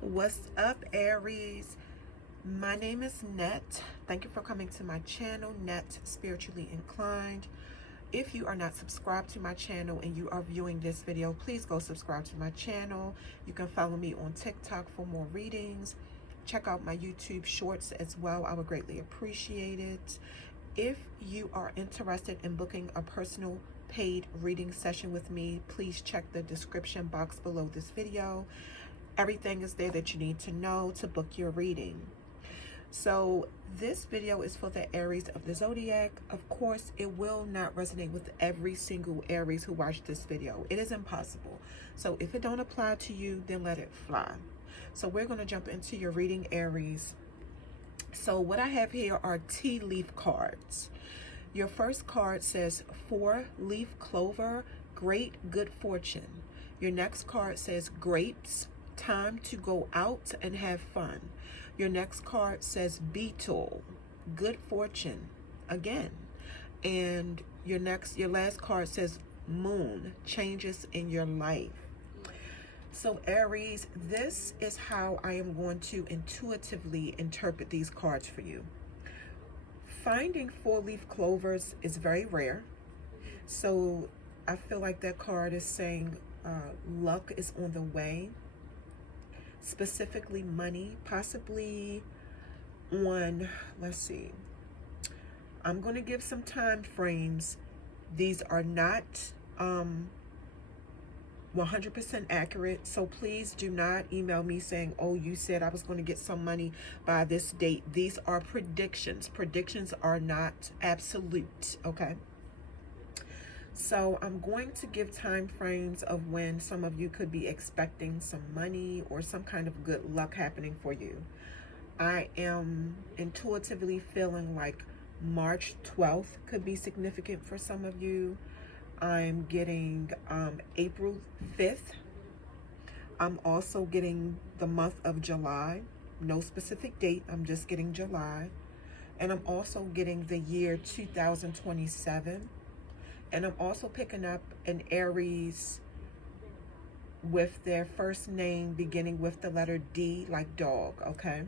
What's up, Aries? My name is Net. Thank you for coming to my channel, Net Spiritually Inclined. If you are not subscribed to my channel and you are viewing this video, please go subscribe to my channel. You can follow me on TikTok for more readings. Check out my YouTube shorts as well. I would greatly appreciate it. If you are interested in booking a personal paid reading session with me, please check the description box below this video. Everything is there that you need to know to book your reading. So this video is for the Aries of the zodiac. Of course, it will not resonate with every single Aries who watched this video. It is impossible. So if it don't apply to you, then let it fly. So we're going to jump into your reading, Aries. So what I have here are tea leaf cards. Your first card says 4-leaf clover, great good fortune. Your next card says grapes, time to go out and have fun. Your next card says beetle, good fortune again. And your last card says moon, changes in your life. So Aries, this is how I am going to intuitively interpret these cards for you. Finding 4-leaf clovers is very rare. So I feel like that card is saying luck is on the way. Specifically money, possibly on, let's see, I'm going to give some time frames. These are not 100% accurate, so please do not email me saying, oh, you said I was going to get some money by this date. These are predictions. Predictions are not absolute, okay? So I'm going to give time frames of when some of you could be expecting some money or some kind of good luck happening for you. I am intuitively feeling like March 12th could be significant for some of you. I'm getting April 5th. I'm also getting the month of July. No specific date. I'm just getting July. And I'm also getting the year 2027. And I'm also picking up an Aries with their first name beginning with the letter D, like dog, okay?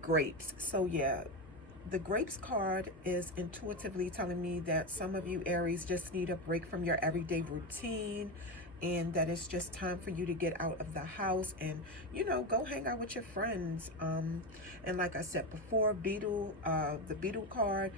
Grapes. So yeah, the grapes card is intuitively telling me that some of you Aries just need a break from your everyday routine, and that it's just time for you to get out of the house and, you know, go hang out with your friends. And like I said before, the beetle card,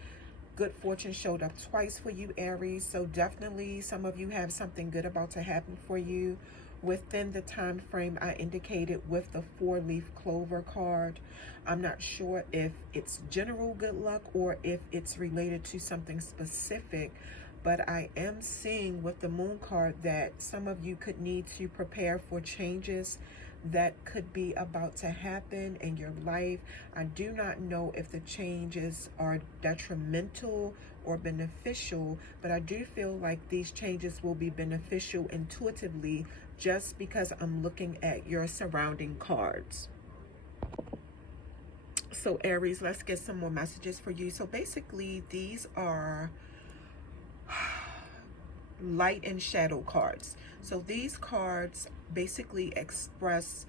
good fortune showed up twice for you, Aries. So definitely some of you have something good about to happen for you within the time frame I indicated with the 4-leaf clover card. I'm not sure if it's general good luck or if it's related to something specific, but I am seeing with the moon card that some of you could need to prepare for changes that could be about to happen in your life. I do not know if the changes are detrimental or beneficial, but I do feel like these changes will be beneficial intuitively just because I'm looking at your surrounding cards. So Aries, let's get some more messages for you. So basically these are light and shadow cards. So these cards basically express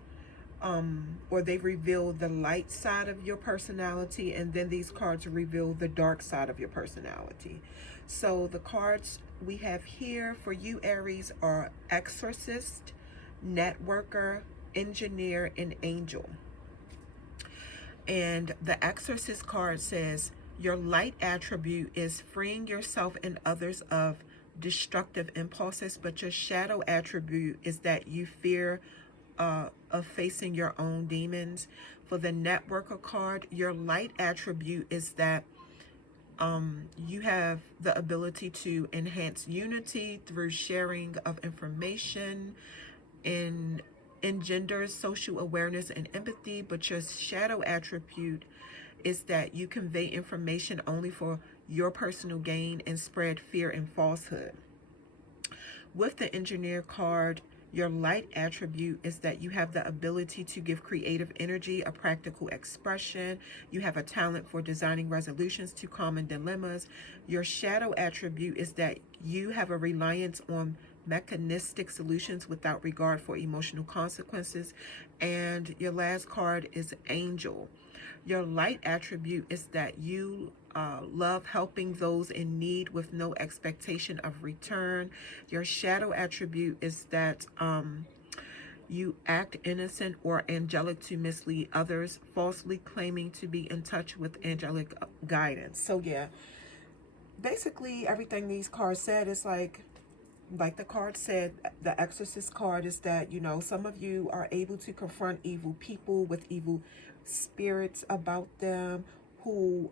or they reveal the light side of your personality, and then these cards reveal the dark side of your personality. So the cards we have here for you Aries are exorcist, networker, engineer, and angel. And the exorcist card says your light attribute is freeing yourself and others of destructive impulses, but your shadow attribute is that you fear of facing your own demons. For the networker card, your light attribute is that you have the ability to enhance unity through sharing of information and engenders social awareness and empathy, but your shadow attribute is that you convey information only for your personal gain and spread fear and falsehood. With the engineer card, your light attribute is that you have the ability to give creative energy a practical expression. You have a talent for designing resolutions to common dilemmas. Your shadow attribute is that you have a reliance on mechanistic solutions without regard for emotional consequences. And your last card is Angel. Your light attribute is that you love helping those in need with no expectation of return. Your shadow attribute is that you act innocent or angelic to mislead others, falsely claiming to be in touch with angelic guidance. So yeah, basically everything these cards said is like the card said, the Exorcist card is that, you know, some of you are able to confront evil people with evil spirits about them who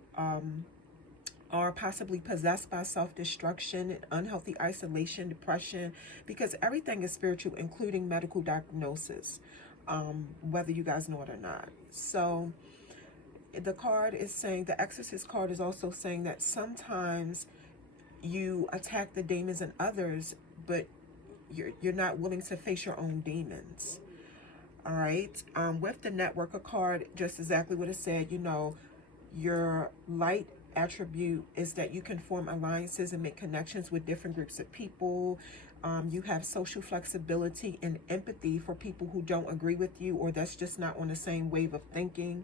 are possibly possessed by self-destruction, unhealthy isolation, depression, because everything is spiritual, including medical diagnosis, whether you guys know it or not. So the card is saying, the Exorcist card is also saying that sometimes you attack the demons in others, but you're not willing to face your own demons. All right. With the Networker card, just exactly what it said, you know, your light attribute is that you can form alliances and make connections with different groups of people. You have social flexibility and empathy for people who don't agree with you, or that's just not on the same wave of thinking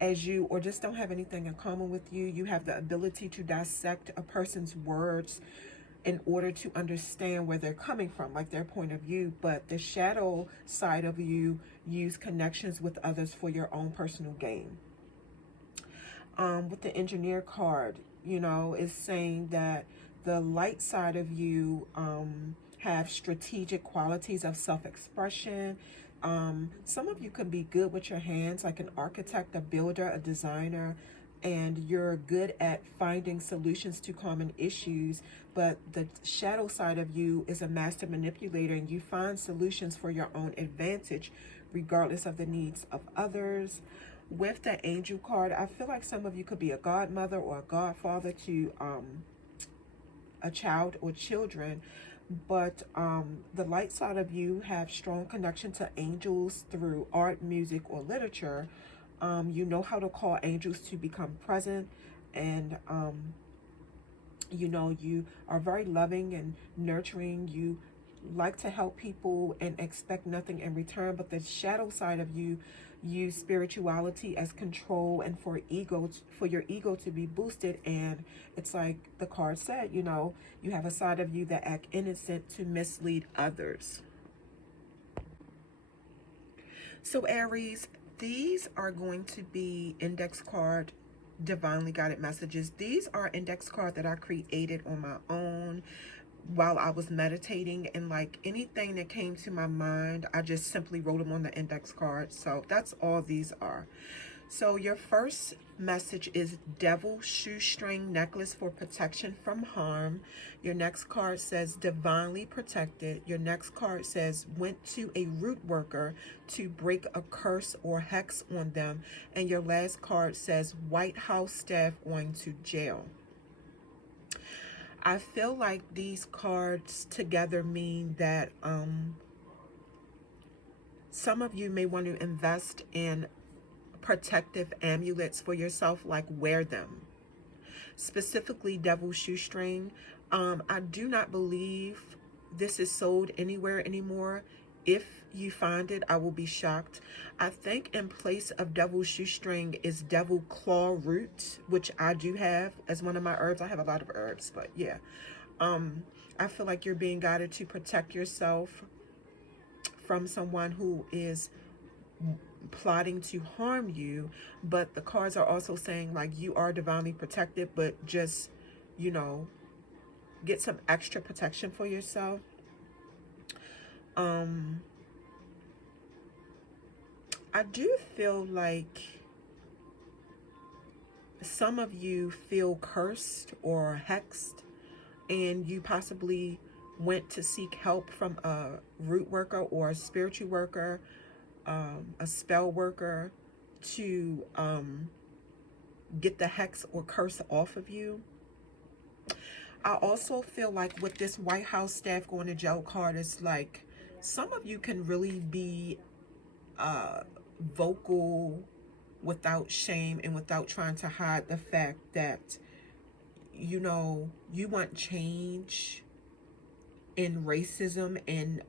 as you, or just don't have anything in common with you. You have the ability to dissect a person's words in order to understand where they're coming from, like their point of view. But the shadow side of you use connections with others for your own personal gain. With the Engineer card, you know, is saying that the light side of you have strategic qualities of self-expression. Some of you can be good with your hands, like an architect, a builder, a designer, and you're good at finding solutions to common issues. But the shadow side of you is a master manipulator, and you find solutions for your own advantage, regardless of the needs of others. With the Angel card, I feel like some of you could be a godmother or a godfather to a child or children. But the light side of you have strong connection to angels through art, music, or literature. You know how to call angels to become present, and you know, you are very loving and nurturing. You like to help people and expect nothing in return. But the shadow side of you use spirituality as control and for your ego to be boosted. And it's like the card said, you know, you have a side of you that act innocent to mislead others. So Aries, these are going to be index card divinely guided messages. These are index card that I created on my own while I was meditating, and like anything that came to my mind, I just simply wrote them on the index card. So that's all these are. So your first message is Devil Shoestring Necklace for protection from harm. Your next card says Divinely Protected. Your next card says Went to a root worker to break a curse or hex on them. And your last card says White House staff going to jail. I feel like these cards together mean that some of you may want to invest in protective amulets for yourself, like wear them. Specifically, Devil Shoestring. I do not believe this is sold anywhere anymore. If you find it, I will be shocked. I think in place of Devil Shoestring is Devil Claw Root, which I do have as one of my herbs. I have a lot of herbs, but yeah. I feel like you're being guided to protect yourself from someone who is plotting to harm you. But the cards are also saying like you are divinely protected, but just, you know, get some extra protection for yourself. I do feel like some of you feel cursed or hexed, and you possibly went to seek help from a root worker or a spiritual worker, a spell worker, to get the hex or curse off of you. I also feel like with this White House staff going to jail card, it's like some of you can really be vocal without shame and without trying to hide the fact that, you know, you want change in racism and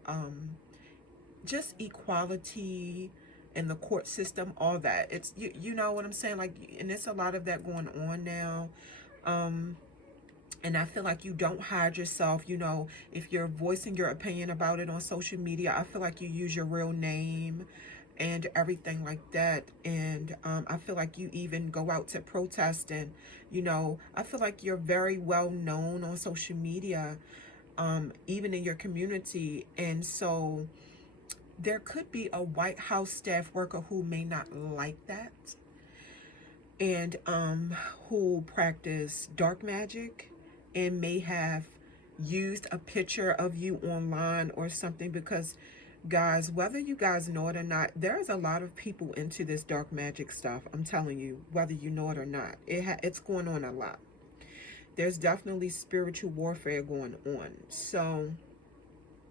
just equality in the court system, all that. It's you know what I'm saying? Like, and it's a lot of that going on now. And I feel like you don't hide yourself. You know, if you're voicing your opinion about it on social media, I feel like you use your real name and everything like that. And I feel like you even go out to protest, and you know, I feel like you're very well known on social media, even in your community. And so there could be a White House staff worker who may not like that, and who practice dark magic and may have used a picture of you online or something. Because guys, whether you guys know it or not, there's a lot of people into this dark magic stuff. I'm telling you, whether you know it or not, it's going on a lot. There's definitely spiritual warfare going on. So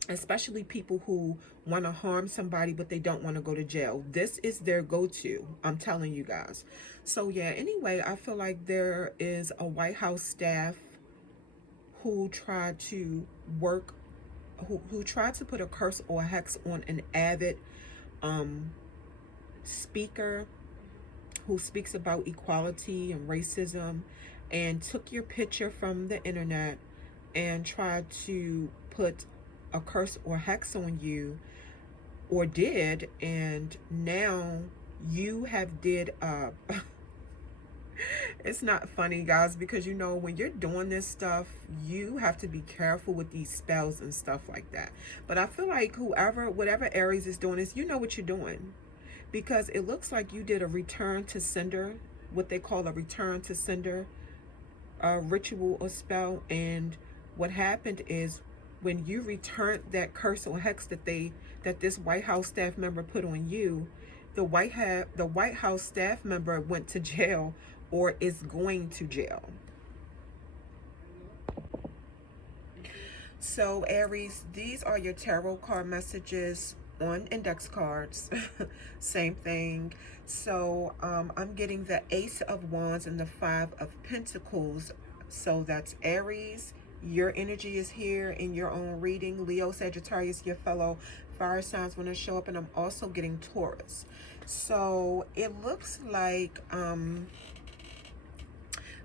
especially people who want to harm somebody but they don't want to go to jail, this is their go-to. I'm telling you guys. So yeah, anyway, I feel like there is a White House staff who tried to work, who tried to put a curse or a hex on an avid speaker who speaks about equality and racism, and took your picture from the internet and tried to put a curse or hex on you, or did. And now you have did it's not funny, guys, because you know, when you're doing this stuff, you have to be careful with these spells and stuff like that. But I feel like whatever Aries is doing is, you know what you're doing, because it looks like you did a return to sender, what they call a return to sender ritual or spell. And what happened is, when you returned that curse or hex that this White House staff member put on you, the White House staff member went to jail or is going to jail. So Aries, these are your tarot card messages on index cards. Same thing. So I'm getting the Ace of Wands and the Five of Pentacles. So that's Aries. Your energy is here in your own reading. Leo, Sagittarius, your fellow fire signs want to show up. And I'm also getting Taurus. So it looks like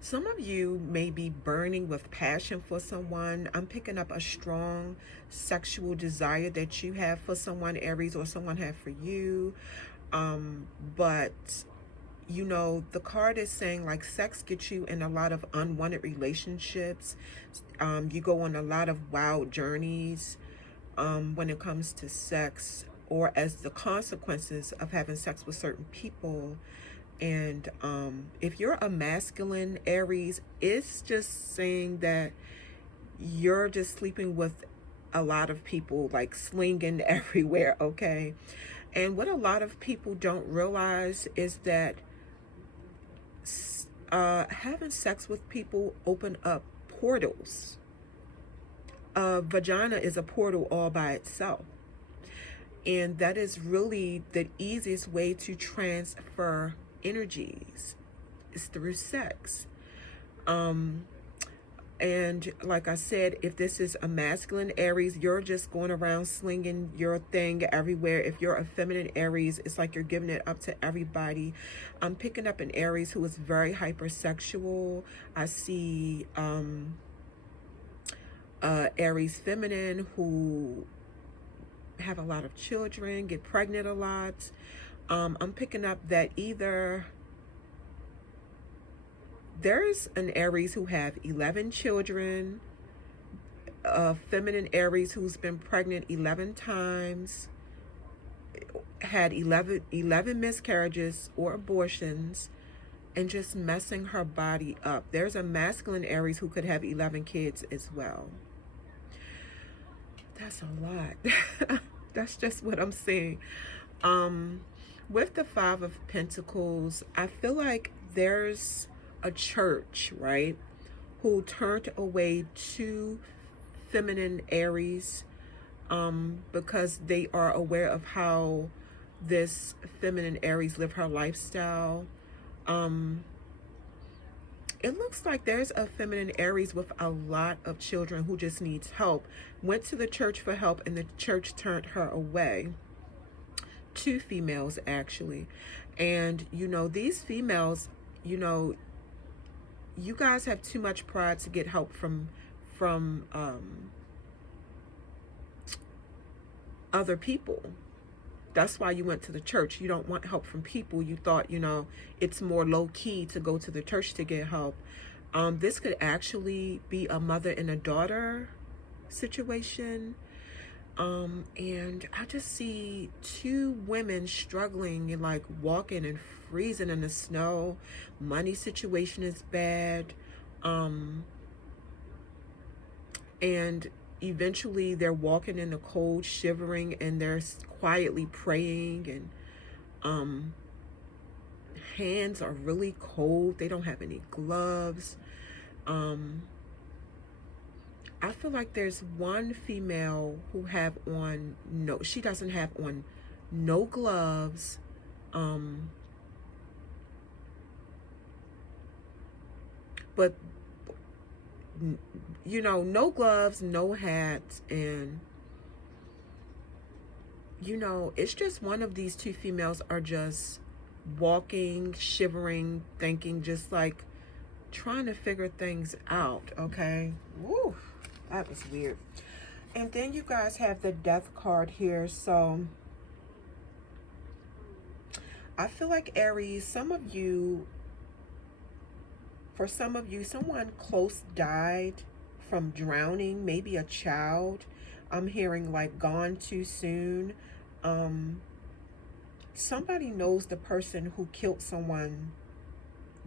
some of you may be burning with passion for someone. I'm picking up a strong sexual desire that you have for someone, Aries, or someone have for you. But you know, the card is saying like sex gets you in a lot of unwanted relationships. You go on a lot of wild journeys when it comes to sex, or as the consequences of having sex with certain people. And if you're a masculine Aries, it's just saying that you're just sleeping with a lot of people, like slinging everywhere, okay? And what a lot of people don't realize is that having sex with people open up portals. Vagina is a portal all by itself. And that is really the easiest way to transfer energies, is through sex. And like I said, if this is a masculine Aries, you're just going around slinging your thing everywhere. If you're a feminine Aries, it's like you're giving it up to everybody. I'm picking up an Aries who is very hypersexual. I see Aries feminine who have a lot of children, get pregnant a lot. I'm picking up that either there's an Aries who have 11 children, a feminine Aries who's been pregnant 11 times, had 11 miscarriages or abortions, and just messing her body up. There's a masculine Aries who could have 11 kids as well. That's a lot. That's just what I'm saying. With the Five of Pentacles, I feel like there's a church, right, who turned away two feminine Aries because they are aware of how this feminine Aries live her lifestyle. It looks like there's a feminine Aries with a lot of children who just needs help. Went to the church for help and the church turned her away. Two females actually. And you know, these females, you know, you guys have too much pride to get help from other people. That's why you went to the church. You don't want help from people. You thought, you know, it's more low key to go to the church to get help. This could actually be a mother and a daughter situation. And I just see two women struggling and like walking and freezing in the snow. Money situation is bad. And eventually they're walking in the cold, shivering, and they're quietly praying, and hands are really cold. They don't have any gloves. I feel like there's one female who have on she doesn't have on no gloves. But you know, no gloves, no hats, and you know, it's just one of these two females are just walking, shivering, thinking, just like trying to figure things out, okay? Woo, that was weird. And then you guys have the death card here. So I feel like Aries, for some of you, someone close died from drowning, maybe a child. I'm hearing like gone too soon. Somebody knows the person who killed someone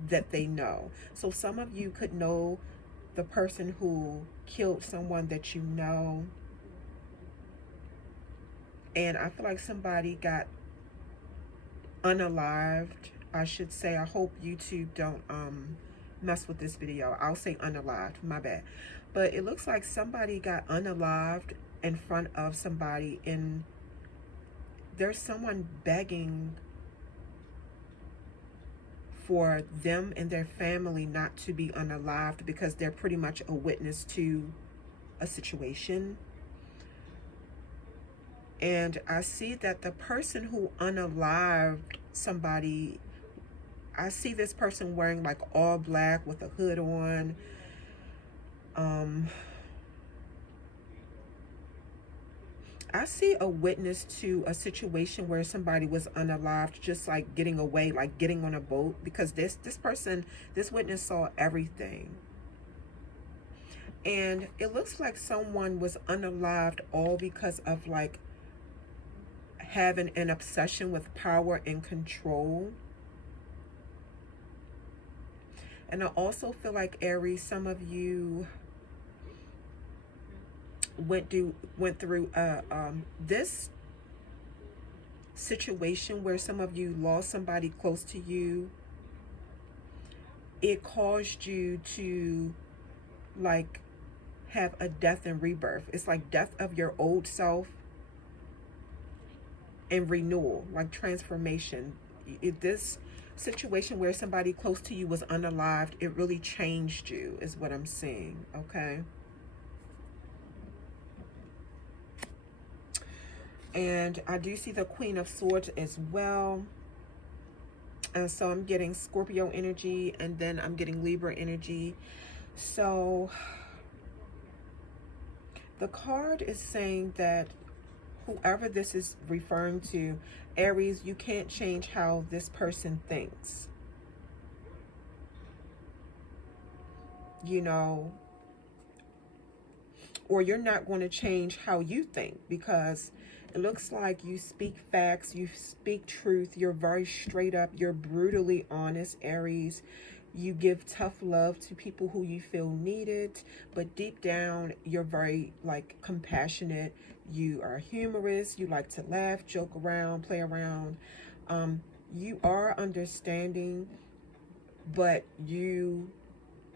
that they know. So some of you could know the person who killed someone that you know. And I feel like somebody got unalived, I should say. I hope YouTube don't mess with this video. I'll say unalived, my bad. But it looks like somebody got unalived in front of somebody, and there's someone begging for them and their family not to be unalived because they're pretty much a witness to a situation. And I see that the person who unalived somebody, I see this person wearing like all black with a hood on. I see a witness to a situation where somebody was unalived, just like getting away, like getting on a boat, because this witness saw everything. And it looks like someone was unalived all because of like having an obsession with power and control. And I also feel like, Aries, some of you went through this situation where some of you lost somebody close to you. It caused you to like have a death and rebirth. It's like death of your old self and renewal, like transformation. This situation where somebody close to you was unalived, it really changed you, is what I'm seeing, okay? And I do see the Queen of Swords as well. And so I'm getting Scorpio energy, and then I'm getting Libra energy. So the card is saying that whoever this is referring to, Aries, you can't change how this person thinks. You know, or you're not going to change how you think, because it looks like you speak facts, you speak truth, you're very straight up, you're brutally honest, Aries. You give tough love to people who you feel needed, but deep down, you're very like compassionate. You are humorous, you like to laugh, joke around, play around. You are understanding, but you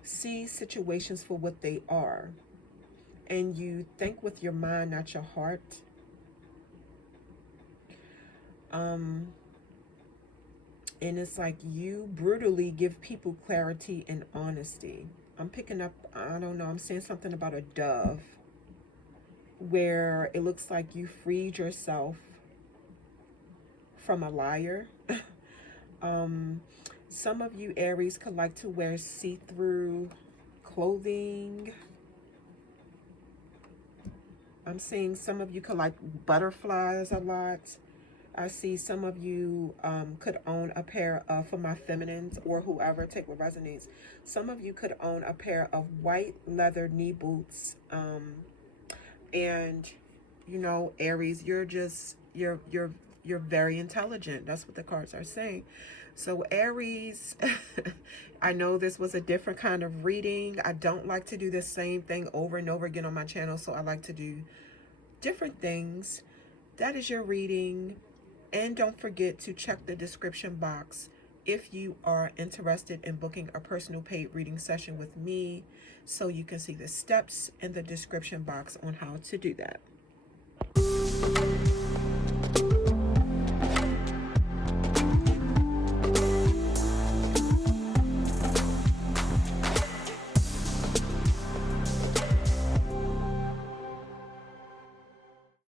see situations for what they are. And you think with your mind, not your heart. And it's like you brutally give people clarity and honesty. I'm picking up, I don't know, I'm saying something about a dove, where it looks like you freed yourself from a liar. Some of you Aries could like to wear see-through clothing. I'm seeing some of you could like butterflies a lot. I see some of you could own a pair of, for my feminines or whoever, take what resonates. Some of you could own a pair of white leather knee boots. And, you know, Aries, you're very intelligent. That's what the cards are saying. So Aries, I know this was a different kind of reading. I don't like to do the same thing over and over again on my channel, so I like to do different things. That is your reading. And don't forget to check the description box if you are interested in booking a personal paid reading session with me, so you can see the steps in the description box on how to do that.